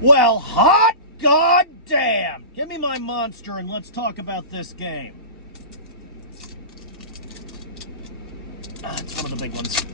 Well, hot goddamn! Give me my monster and let's talk about this game. It's one of the big ones.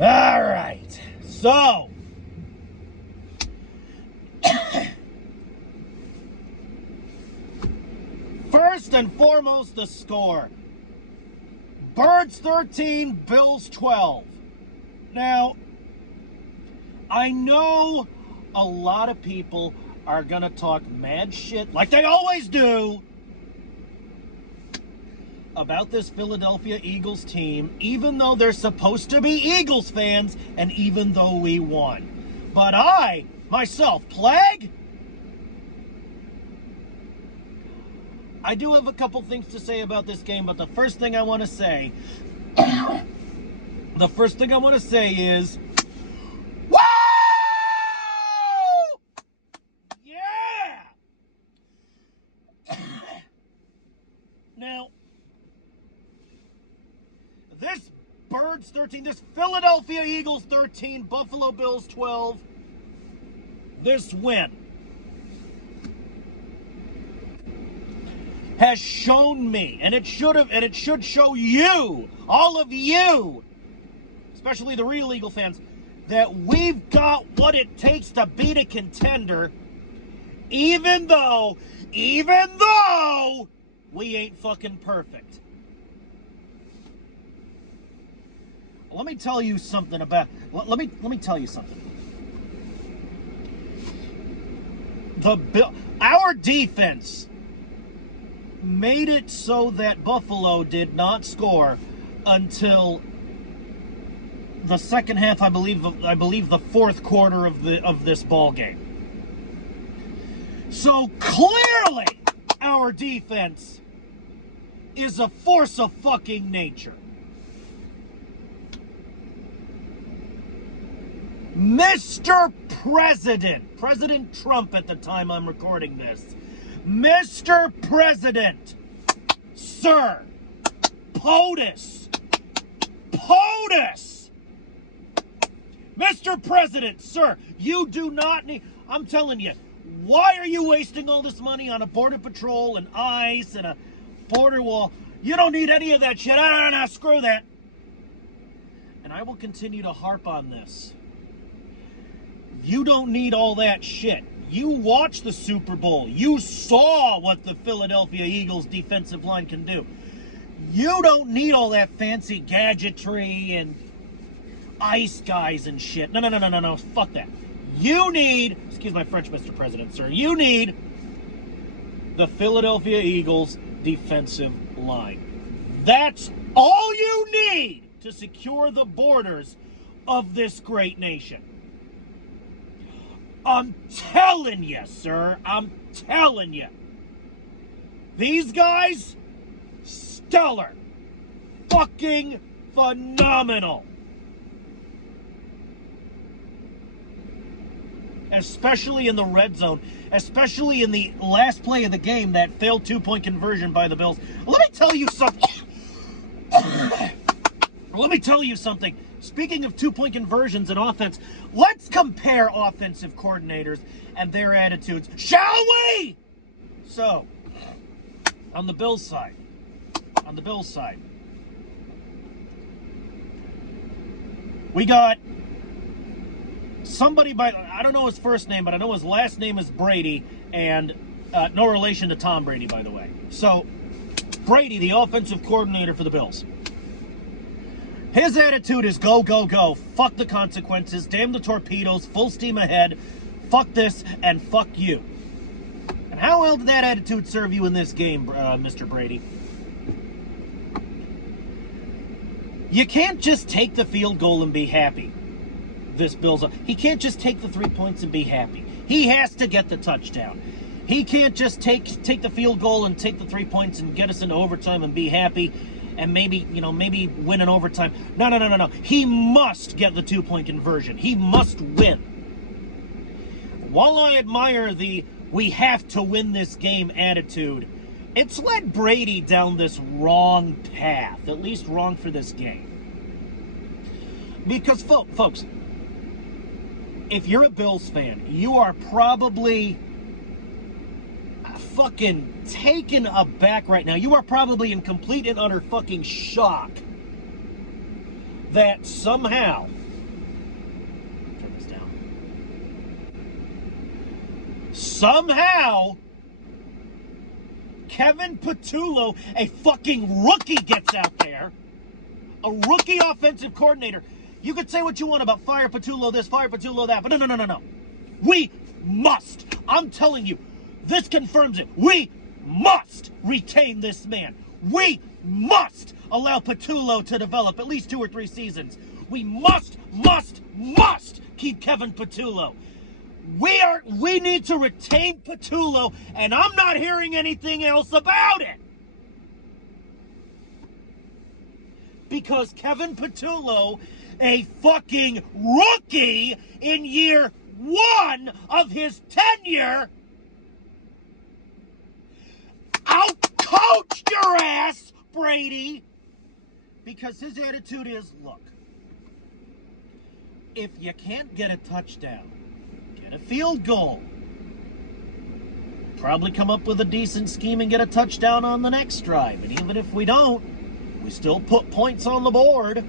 All right, so first and foremost, the score. Birds 13, Bills 12. Now, I know a lot of people are going to talk mad shit, like they always do, about this Philadelphia Eagles team, even though they're supposed to be Eagles fans, and even though we won. But I, myself, Plague, I do have a couple things to say about this game, but the first thing I want to say, is, woo! Yeah! Now, this Birds 13, this Philadelphia Eagles 13, Buffalo Bills 12, this win has shown me, and it should show you, all of you, especially the real Eagle fans, that we've got what it takes to beat a contender, even though we ain't fucking perfect. Let me tell you something about, let me tell you something. Our defense made it so that Buffalo did not score until the second half, I believe the fourth quarter of this ball game. So clearly our defense is a force of fucking nature. Mr. President Trump at the time I'm recording this, Mr. President, Sir, POTUS, Mr. President, sir, you do not need, I'm telling you, why are you wasting all this money on a border patrol and ICE and a border wall? You don't need any of that shit. No, screw that. And I will continue to harp on this. You don't need all that shit. You watched the Super Bowl. You saw what the Philadelphia Eagles defensive line can do. You don't need all that fancy gadgetry and ice guys and shit. No. Fuck that. You need, excuse my French, Mr. President, sir. You need the Philadelphia Eagles defensive line. That's all you need to secure the borders of this great nation. I'm telling you, sir. I'm telling you. These guys, stellar. Fucking phenomenal. Especially in the red zone. Especially in the last play of the game, that failed two-point conversion by the Bills. Let me tell you something. Speaking of two-point conversions and offense, let's compare offensive coordinators and their attitudes, shall we? So, on the Bills side, we got somebody by, I don't know his first name, but I know his last name is Brady, and no relation to Tom Brady, by the way. So, Brady, the offensive coordinator for the Bills. His attitude is go, go, go. Fuck the consequences. Damn the torpedoes. Full steam ahead. Fuck this and fuck you. And how well did that attitude serve you in this game, Mr. Brady? You can't just take the field goal and be happy. This Bills, he can't just take the 3 points and be happy. He has to get the touchdown. He can't just take the field goal and take the 3 points and get us into overtime and be happy. And maybe win in overtime. No. He must get the 2-point conversion. He must win. While I admire the we have to win this game attitude, it's led Brady down this wrong path, at least wrong for this game. Because, folks, if you're a Bills fan, you are probably fucking taken aback right now. You are probably in complete and utter fucking shock that somehow, turn this down, somehow Kevin Patullo, a fucking rookie, gets out there, a rookie offensive coordinator. You could say what you want about fire Patullo this, fire Patullo that, but no. We must. I'm telling you, this confirms it. We must retain this man. We must allow Patullo to develop at least 2 or 3 seasons. We must keep Kevin Patullo. We need to retain Patullo, and I'm not hearing anything else about it. Because Kevin Patullo, a fucking rookie in year 1 of his tenure, out-coached your ass, Brady. Because his attitude is, look, if you can't get a touchdown, get a field goal. Probably come up with a decent scheme and get a touchdown on the next drive. And even if we don't, we still put points on the board.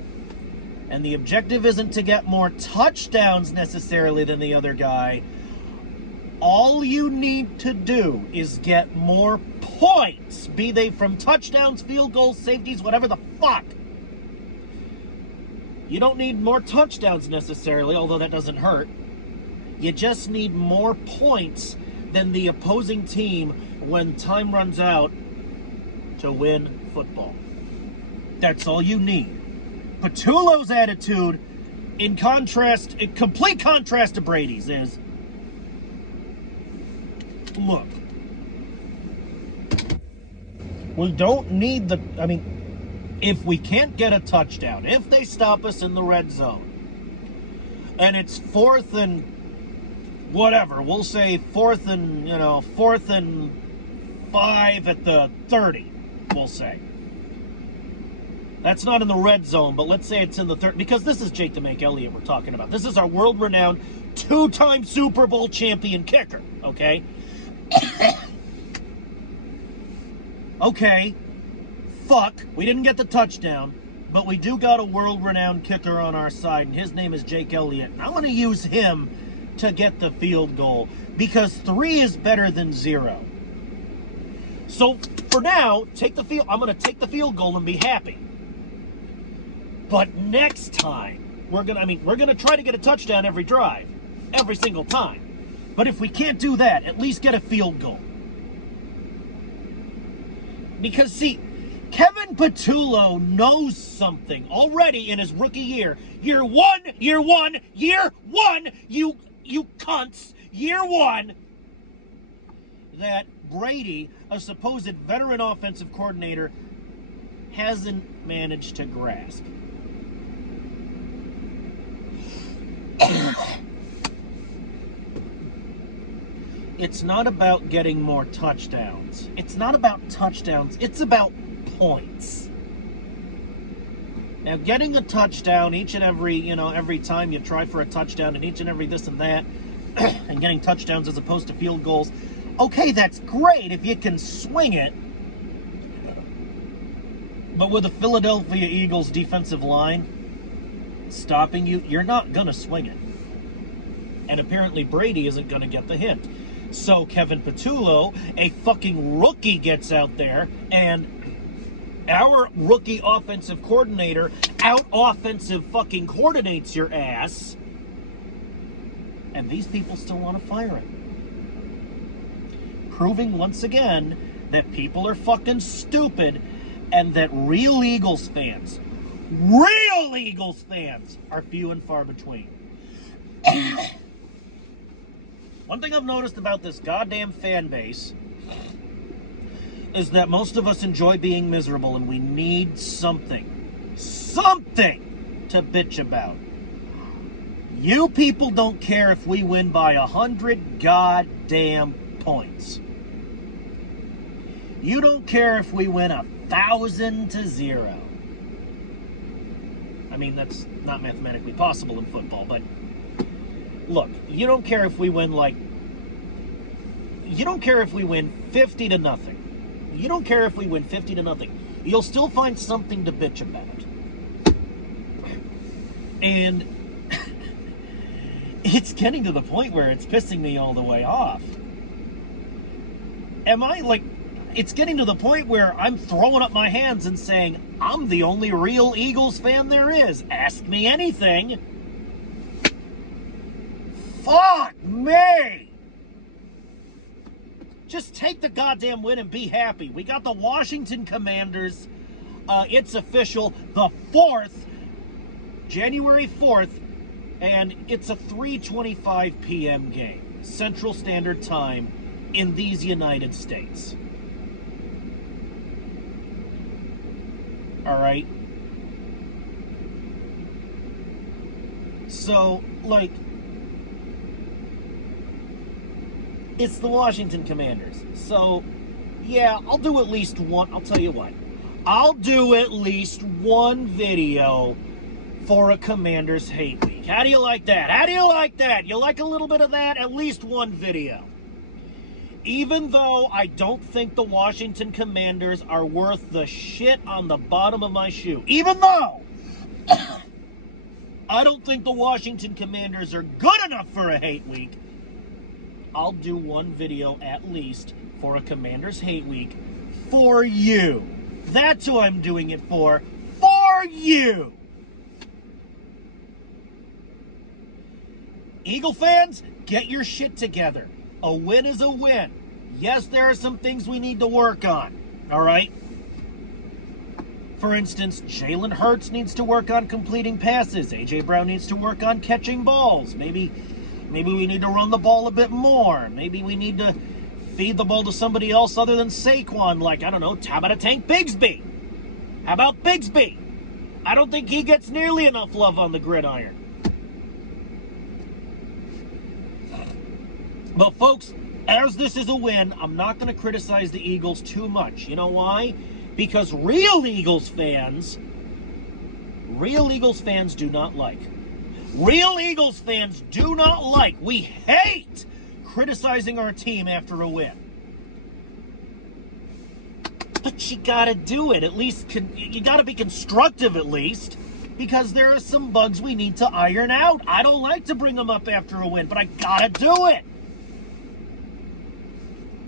And the objective isn't to get more touchdowns necessarily than the other guy. All you need to do is get more points, be they from touchdowns, field goals, safeties, whatever the fuck. You don't need more touchdowns necessarily, although that doesn't hurt. You just need more points than the opposing team when time runs out to win football. That's all you need. Patullo's attitude, in complete contrast to Brady's, is, look, we don't need if we can't get a touchdown, if they stop us in the red zone, and it's 4th and whatever, we'll say 4th and 5 at the 30, we'll say. That's not in the red zone, but let's say it's in the 30, because this is Jake the Make Elliott we're talking about. This is our world-renowned 2-time Super Bowl champion kicker, okay? Okay, fuck, we didn't get the touchdown, but we do got a world-renowned kicker on our side, and his name is Jake Elliott. And I want to use him to get the field goal, because 3 is better than 0. So, for now, I'm going to take the field goal and be happy. But next time, we're gonna try to get a touchdown every drive, every single time. But if we can't do that, at least get a field goal. Because, see, Kevin Patullo knows something already in his rookie year. Year one, you cunts, year 1, that Brady, a supposed veteran offensive coordinator, hasn't managed to grasp. It's not about getting more touchdowns. It's not about touchdowns. It's about points. Now, getting a touchdown each and every time you try for a touchdown, and each and every this and that, and getting touchdowns as opposed to field goals, okay, that's great if you can swing it. But with the Philadelphia Eagles defensive line stopping you, you're not going to swing it. And apparently Brady isn't going to get the hint. So Kevin Patullo, a fucking rookie, gets out there, and our rookie offensive coordinator out-offensive fucking coordinates your ass, and these people still want to fire him. Proving once again that people are fucking stupid, and that real Eagles fans are few and far between. One thing I've noticed about this goddamn fan base is that most of us enjoy being miserable, and we need something to bitch about. You people don't care if we win by 100 goddamn points. You don't care if we win 1,000-0. I mean, that's not mathematically possible in football, but look, you don't care if we win you don't care if we win 50-0. You don't care if we win 50-0. You'll still find something to bitch about. And it's getting to the point where it's pissing me all the way off. It's getting to the point where I'm throwing up my hands and saying, I'm the only real Eagles fan there is. Ask me anything. Fuck me! Just take the goddamn win and be happy. We got the Washington Commanders. It's official. The 4th, January 4th, and it's a 3:25 p.m. game, Central Standard Time, in these United States. All right? So, like, it's the Washington Commanders. So, yeah, I'll do at least one. I'll tell you what. I'll do at least one video for a Commanders Hate Week. How do you like that? How do you like that? You like a little bit of that? At least one video. Even though I don't think the Washington Commanders are worth the shit on the bottom of my shoe. Even though I don't think the Washington Commanders are good enough for a Hate Week, I'll do one video at least for a Commanders Hate Week for you. That's who I'm doing it for you. Eagle fans, get your shit together. A win is a win. Yes, there are some things we need to work on, all right? For instance, Jalen Hurts needs to work on completing passes. A.J. Brown needs to work on catching balls. Maybe we need to run the ball a bit more. Maybe we need to feed the ball to somebody else other than Saquon, like, I don't know, how about a Tank Bigsby? How about Bigsby? I don't think he gets nearly enough love on the gridiron. But folks, as this is a win, I'm not going to criticize the Eagles too much. You know why? Because real Eagles fans do not like. Real Eagles fans do not like. We hate criticizing our team after a win. But you gotta do it. At least, you gotta be constructive at least. Because there are some bugs we need to iron out. I don't like to bring them up after a win, but I gotta do it.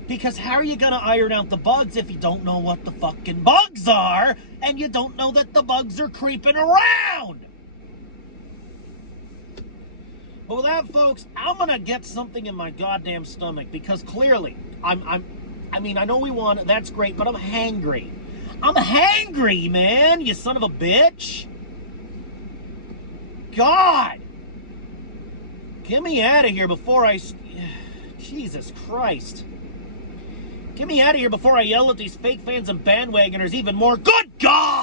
Because how are you going to iron out the bugs if you don't know what the fucking bugs are and you don't know that the bugs are creeping around? But with that, folks, I'm going to get something in my goddamn stomach because clearly, I mean, I know we won, that's great, but I'm hangry. I'm hangry, man, you son of a bitch. God. Get me out of here before I... Jesus Christ. Get me out of here before I yell at these fake fans and bandwagoners even more. Good God!